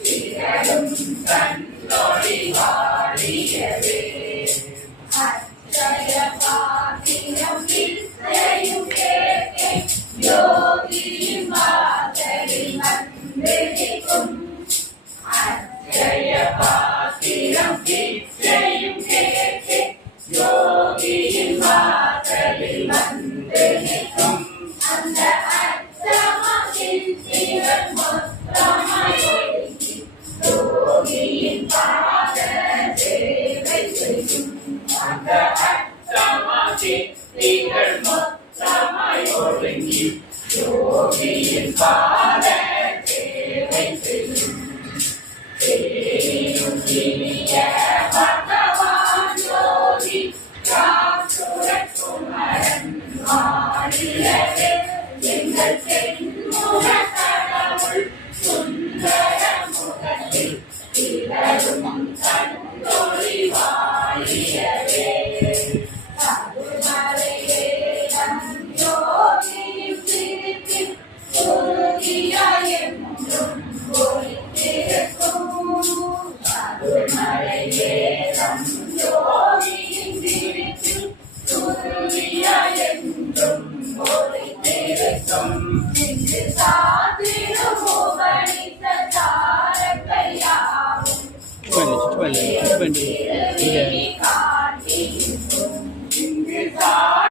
திகழும் கண்ணொளி வாழியவே அச்சய பாத்திரம் வித்தையும் கேட்கே யோகியின் வாசலில் வந்திருக்கும் அச்சய பாத்திரம் வித்தையும் கேட்கே யோகியின் வாசலில் வந்து நிற்கும் அந்த அச்சமத்தின் திறன் மொத்தமாய் ஒடுங்கி யோகியின் பாத சேவை செய்யும் அந்த அச்சமத்தின் திறன் மொத்தமாய் ஒடுங்கி யோகியின் பாத சேவை செய்யும் தேனினும் இனிய பகவான் யோகி குமரன் மாநிலவே எங்கள் தென்முக கடவுள் சுந்தர முகத்தில் திகழும் கண்ணொளி வாழியவே கருமலையே நம் யோகியின் சிரிப்பில் குருதியாய் என்றும் ஒளித்திருக்கும் கருமலையே நம் யோகியின் சிரிப்பில் குருதியாய் என்றும் ஒளித்திருக்கும் இன்று சாத்திருமுகனித்த தாரகையாவும்